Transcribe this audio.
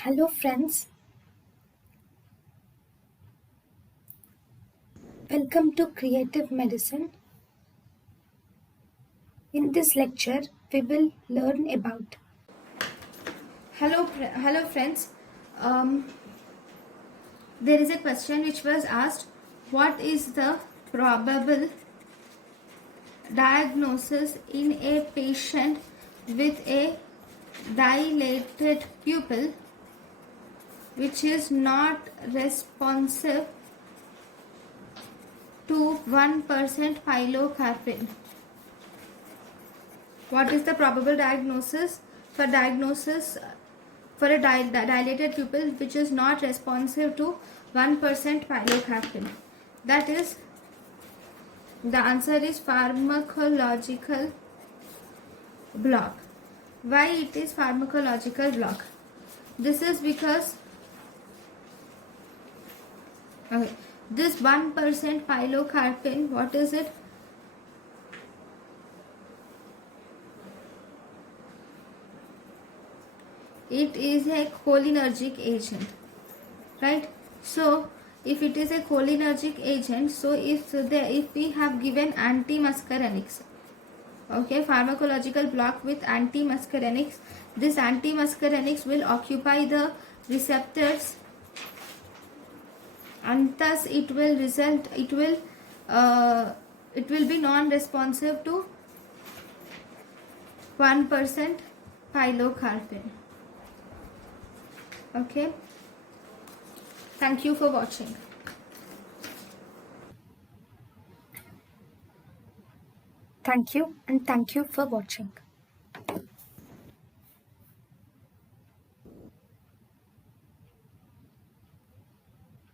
Hello friends, welcome to Creative Medicine. In this lecture, we will learn about Hello friends. There is a question which was asked: what is the probable diagnosis in a patient with a dilated pupil which is not responsive to 1% pilocarpine? What is the probable diagnosis for a dilated pupil which is not responsive to 1% pilocarpine? That is, the answer is pharmacological block. Why it is pharmacological block? This is because this 1% pilocarpine, what is it? It is a cholinergic agent, right? So if it is a cholinergic agent, so if we have given antimuscarinics, okay, pharmacological block with antimuscarinics, this antimuscarinics will occupy the receptors, and thus it will be non-responsive to 1% pilocarpine. Okay, thank you for watching. thank you for watching.